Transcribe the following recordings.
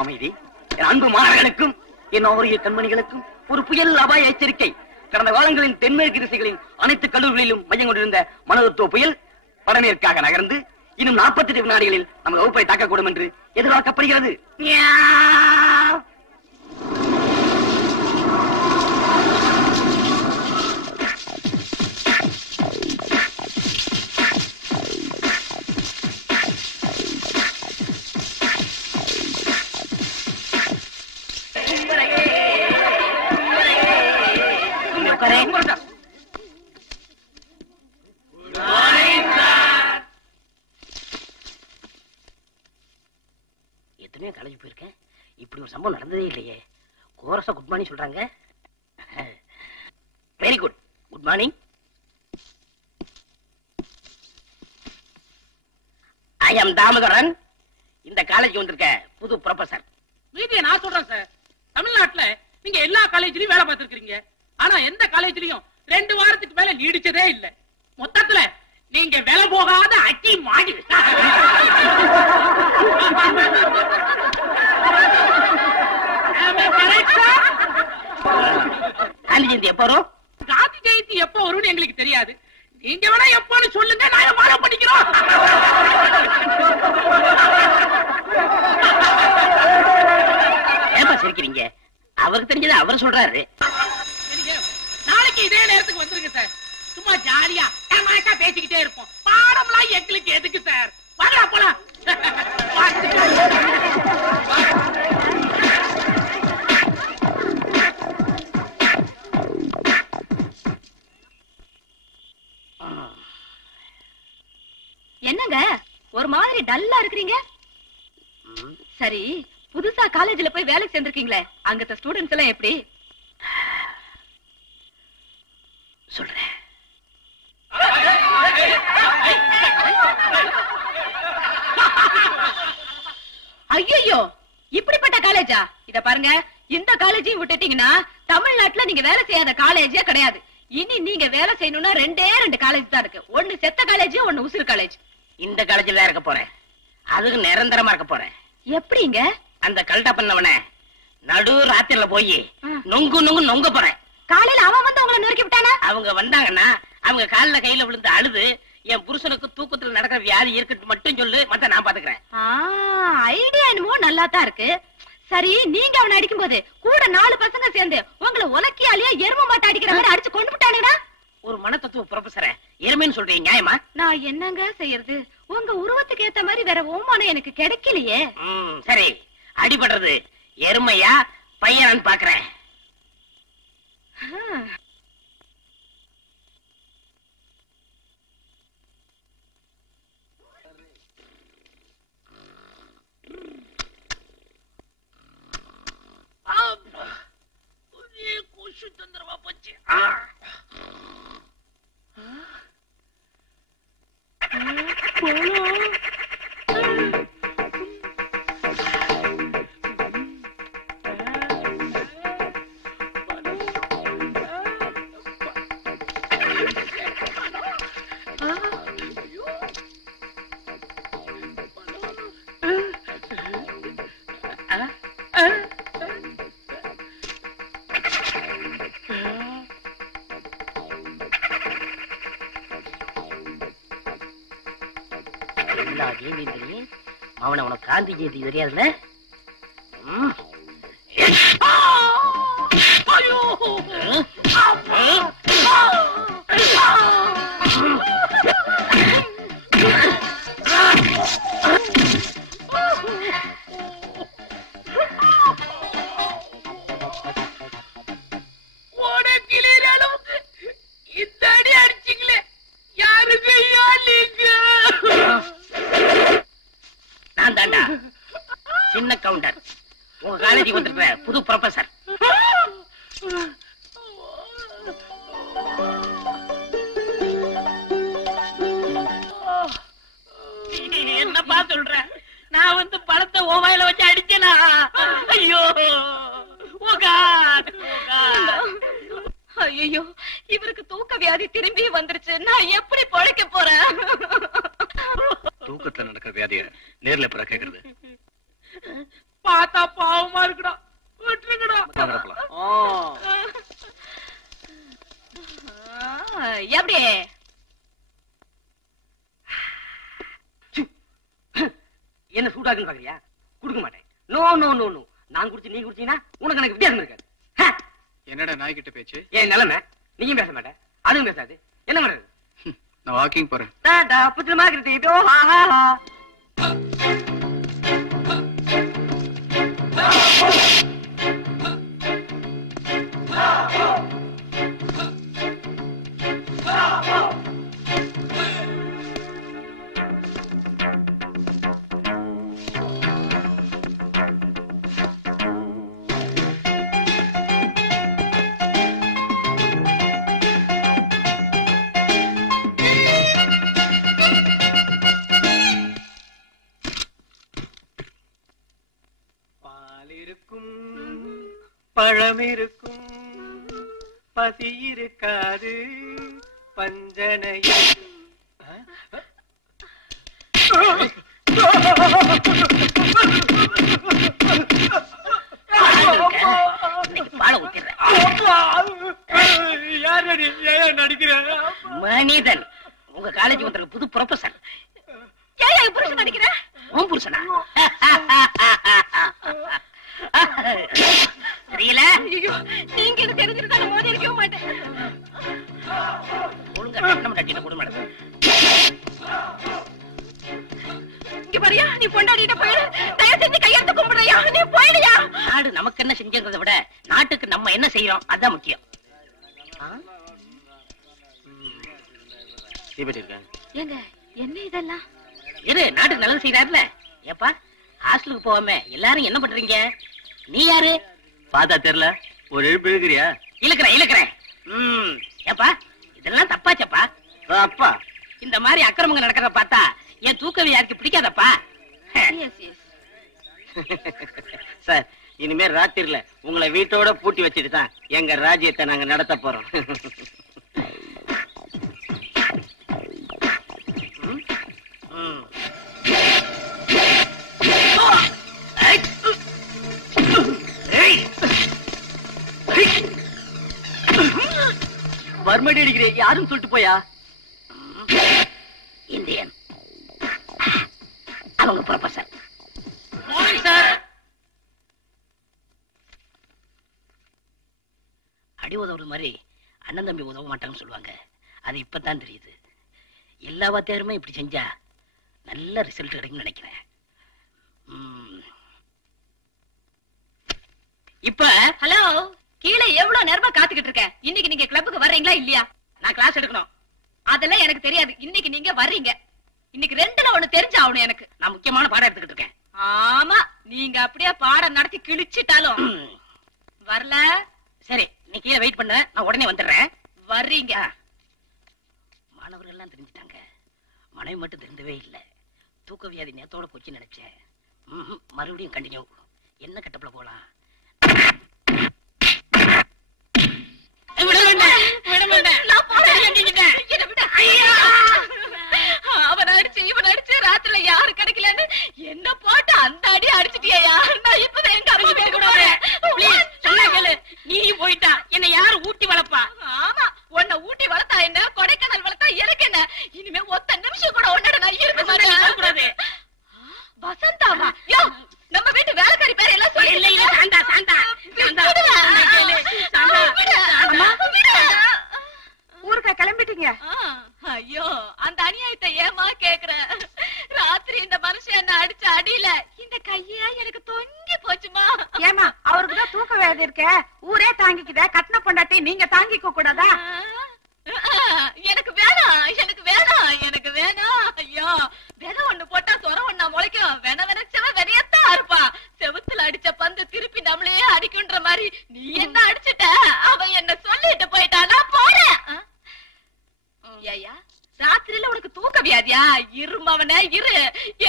அமைதி. என் அன்பு மாணவர்களுக்கும் என் ஆரிய கண்மணிகளுக்கும் ஒரு புயல் அபாய எச்சரிக்கை. கடந்த காலங்களின் தென்மேற்கு திசைகளின் அனைத்து கல்லூரிகளிலும் மையம் கொண்டிருந்த மனோதத்துவ புயல் வடமேற்காக நகர்ந்து இன்னும் 48 வினாடிகளில் நமது வகுப்பை தாக்கக்கூடும் என்று எதிர்பார்க்கப்படுகிறது. எத்தனையோ காலேஜ் போயிருக்கேன், இப்படி ஒரு சம்பவம் நடந்ததே இல்லையே. கோரஸா குட் மார்னிங் சொல்றாங்க. Very good. Good morning. I am Damodaran. இந்த காலேஜ் வந்திருக்க புது ப்ரொஃபசர். மீதியை நான் சொல்றேன் சார். தமிழ்நாட்டுல நீங்க எல்லா காலேஜ்லயும் வேலை பார்த்திருக்கீங்க. ஆனா எந்த காலேஜ்லயும் 2 வாரத்துக்கு மேல நீடிச்சதே இல்ல. மொத்தத்துல நீங்க வேலை போகாத அட்டி மாடி. காந்தி ஜெயந்தி எப்போ வரும்? காந்தி ஜெயந்தி எப்போ வரும்னு எங்களுக்கு தெரியாது. நீங்க வேணா எப்போன்னு சொல்லுங்க, நாங்க ஃபாலோ பண்ணிக்கிறோம். ஏப்பா சிரிக்கிறீங்க? அவருக்கு தெரிஞ்சது அவர் சொல்றாரு. நாளைக்கு இதே நேரத்துக்கு வந்துருங்க சார். சும்மா ஜாலியா தமாஷா பேசிக்கிட்டே இருப்போம். பாடம்லாம் எங்களுக்கு எதுக்கு சார்? வாங்கடா போலாம். என்னங்க ஒரு மாதிரி டல்லா இருக்கிறீங்க? சரி, புதுசா காலேஜ்ல போய் வேலைக்கு சேர்ந்திருக்கீங்களே, அங்கத்த ஸ்டூடெண்ட்ஸ் எல்லாம் எப்படி? சொல்றேன். ஐயோ, இப்படிப்பட்ட காலேஜா? இத பாருங்க, இந்த காலேஜையும் விட்டுட்டீங்கன்னா தமிழ்நாட்டுல நீங்க வேலை செய்யாத காலேஜே கிடையாது. இனி நீங்க வேலை செய்யணும்னா 2 காலேஜ் தான் இருக்கு. ஒன்னு செத்த காலேஜ், ஒன்னு உசுறு காலேஜ். இந்த காலேஜ்ல தான் இருக்க போறேன். அதுக்கு நிரந்தரமா இருக்க போறேன். எப்படிங்க? அந்த கல்டா பண்ணவன நடு ராத்திரில போய் நொங்கு நொங்கு நொங்க போறேன். காலையில அவன் வந்து உங்களை நொறுக்கி விட்டானா? அவங்க வந்தாங்கன்னா அவங்க கால்ல கையில விழுந்து அழுது, என் புருஷனுக்கு தூக்கத்துல நடக்கிற வியாதி இருக்குன்னு மட்டும் சொல்லு, மத்த நான் பாத்துக்கிறேன். ஐடியா என்னமோ நல்லா தான் இருக்கு. சரி, நீங்க அவனை அடிக்கும் போது கூட 4 பசங்க சேர்ந்து உங்களை உலக்கியாலேயே எரும மாட்டை அடிக்கிற மாதிரி அடிச்சு கொண்டு விட்டானுடா. ஒரு மனத்தத்துவ ப்ரொஃபசரை எருமைன்னு சொல்றீங்க, நியாயமா? நான் என்னங்க செய்யறது? உங்க உருவத்துக்கு ஏத்த மாதிரி வேற ஓமானம் எனக்கு கிடைக்கலையே. சரி, அடிபடுறது எருமையா பையனான்னு பாக்குறேன். கொசு தொந்தரவா போச்சு. அவனை உனக்கு காந்தி ஜெயந்தி தெரியாதுல்ல? இந்த அடி அடிச்சிங்களே, யாருக்கு? நான் தாண்டா சின்ன கவுண்டர், உங்க காலேஜுக்கு வந்துருக்க புது ப்ரொஃபசர். என்னப்பா சொல்ற? நான் வந்து பழத்தை ஓவாயில வச்சு அடிச்சேனா? ஐயோ, வியாதி திரும்பி வந்துருச்சு. நான் எப்படி பொழைக்க போறேன்? தூக்கத்துல நடக்கிற வியாதிய நேர்ல எப்ப கேக்குறது? பார்த்தா பாவமா இருக்குடா. விட்டுருங்கடா. எப்படி என்ன சூடாக்குன்னு பாக்குறியா? குடுக்க மாட்டேன். No no no no. நான் குடிச்சு நீ குடிச்சீங்கன்னா உனக்கு எனக்கு வித்தியாசம் இருக்காது. என்னடா நாய்கிட்ட பேச்சு? ஏன் நிலைமை? நீயும் பேச மாட்டேன், அதுவும் பேசாது. என்ன பண்றது? நான் வாக்கிங் போறேன். டாடா புத்திரமா இருக்குது. இதோ ஹா ஹா ஹா. பழம் இருக்கும், பசி இருக்காது, பஞ்சனையில் மனிதன் உங்க காலேஜ் வந்திருக்க புது ப்ரொஃபசர். ஏன் புருஷன் நடிக்கிற? உன் புருஷனா? தெரியல. நீங்க இது தெரிஞ்சிருந்தா நான் மோதி இருக்கவே மாட்டேன். ஒழுங்கா கட்டணம் கட்டின குடும்பம். இங்க பாரியா, நீ பொண்டாடிட்ட போயிடு. தயவு செஞ்சு கையெடுத்து கும்பிடுறியா? நீ போயிடுயா. நாடு நமக்கு என்ன செஞ்சங்கிறத விட நாட்டுக்கு நம்ம என்ன செய்யறோம் அதான் முக்கியம். ஏங்க என்ன இதெல்லாம்? இரு, நாட்டுக்கு நல்லது செய்யறாருல. ஏப்பா ஹாஸ்டலுக்கு போகாம எல்லாரும் என்ன பண்றீங்க? நீ யாரு? பார்த்தா தெரியல. ஒரு எழுப்பு இருக்கிறியா? இழுக்கிறேன். ஏப்பா இதெல்லாம் தப்பாச்சப்பா. அப்பா இந்த மாதிரி அக்கிரமங்க நடக்கிறத பார்த்தா என் தூக்கவி யாருக்கு பிடிக்காதப்பா. சார், இனிமே ராத்திரில உங்களை வீட்டோட பூட்டி வச்சுட்டு தான் எங்க ராஜ்யத்தை நாங்க நடத்த போறோம். வர்மடி அடிக்கிறேன் யாரும் சொல்லிட்டு போயா? இந்தியன் அவங்க ப்ரொஃபசர். அடி உதவுற மாதிரி அண்ணன் தம்பி உதவ மாட்டாங்கன்னு சொல்லுவாங்க. அது இப்பதான் தெரியுது. எல்லா வாத்தியாருமே இப்படி செஞ்சா நல்ல ரிசல்ட் கிடைக்கும்னு நினைக்கிறேன். இப்ப ஹலோ, கீழே எவ்வளவு நேரமா காத்துக்கிட்டு இருக்கேன். இன்னைக்கு நீங்க கிளப்புக்கு வர்றீங்களா இல்லையா? நான் கிளாஸ் எடுக்கணும். அதெல்லாம் எனக்கு தெரியாது. இன்னைக்கு நீங்க வர்றீங்க. இன்னைக்கு ரெண்டுல ஒண்ணு தெரிஞ்சாகணும் எனக்கு. நான் முக்கியமான பாடம் எடுத்துக்கிட்டு இருக்கேன். ஆமா, நீங்க அப்படியே பாடம் நடத்தி கிழிச்சிட்டாலும் வரல. சரி, நீ கீழே வெயிட் பண்ண, நான் உடனே வந்துடுறேன். வர்றீங்க. மாணவர்கள் எல்லாம் தெரிஞ்சுட்டாங்க, மனைவி மட்டும் தெரிந்தவே இல்லை. தூக்க வியாதி நேத்தோட போச்சு நினைச்சேன். மறுபடியும் கண்டினியூ. என்ன கட்டப்புல போலாம்? அவன் அடிச்சு இவன் அடிச்சு ராத்திரில யாரு கிடைக்கலன்னு என்ன போட்டு அந்த அடி அடிச்சிட்டியா? நான் இப்பதான் எங்க அம்மா வீட்டுக்கு போறேன். நீ போயிட்டா என்ன யாரு ஊட்டி வளர்ப்பா? ஆமா, உன்னை ஊட்டி வளர்த்தா என்ன, கொடைக்கானல் வளர்த்தா எனக்கு என்ன? இனிமே ஒத்த நிமிஷம் கூட உன்னோட நான் இருக்க மாட்டேன். வசந்தாவா? யோ, நம்ம வீட்டு வேலைக்காரி பேர் எல்லாம் சொல்லி இல்ல சாந்தா சாந்தா ஊருக்கு கிளம்பிட்டீங்க? ஐயோ, அந்த அநியாயத்தை ஏமா கேக்குற? ராத்திரி இந்த மனுஷன் என்ன அடிச்ச அடியில இந்த கையா எனக்கு தொங்கி போச்சுமா. ஏமா, அவருக்குதான் தூக்க வேலை இருக்க, ஊரே தாங்கிக்குத, கட்டின பொண்டாட்டி நீங்க தாங்கிக்க கூடாதா? எனக்கு வேணாம், எனக்கு வேணாம், எனக்கு வேணாம். ஐயோ, விதை ஒண்ணு போட்டா சொர ஒண்ணா முளைக்கும். வினைச்சவன் விதையத்தான் இருப்பா. செவுத்துல அடிச்ச பந்து திருப்பி நம்மளையே அடிக்குன்ற மாதிரி நீ என்ன அடிச்சுட்ட? அவன் என்ன சொல்லிட்டு போயிட்டா, நான் போறேன். ஐயா, ராத்திரில உனக்கு தூக்க வியாதியா? இருமவன இரு,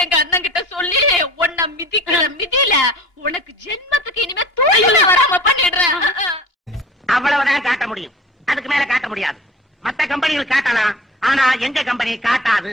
எங்க அண்ணன் கிட்ட சொல்லி உன்னை மிதிக்கிற மிதியில உனக்கு ஜென்மத்துக்கு இனிமே தூக்கமே வராம பண்ணிடுறேன். அவ்வளவுதான் காட்ட முடியும், அதுக்கு மேல காட்ட முடியாது. மத்த கம்பெனிகள் காட்டலாம், ஆனா எங்க கம்பெனி காட்டாது.